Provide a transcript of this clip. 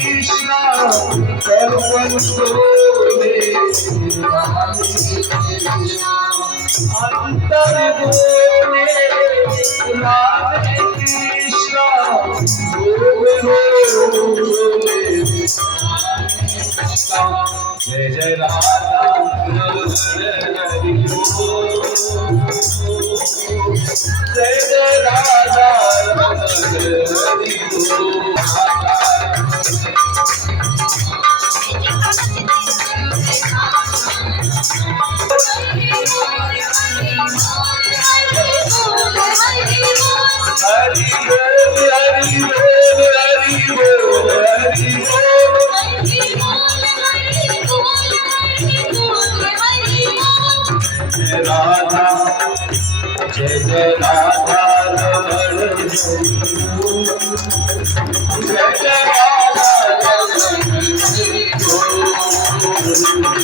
कृष्णा सर्वं सोने अंतर बोले राधे कृष्णा जय जय राधा हरि बोल जय जय राधा हरि राधा जय जय राधा रमण जय जय राधा रमण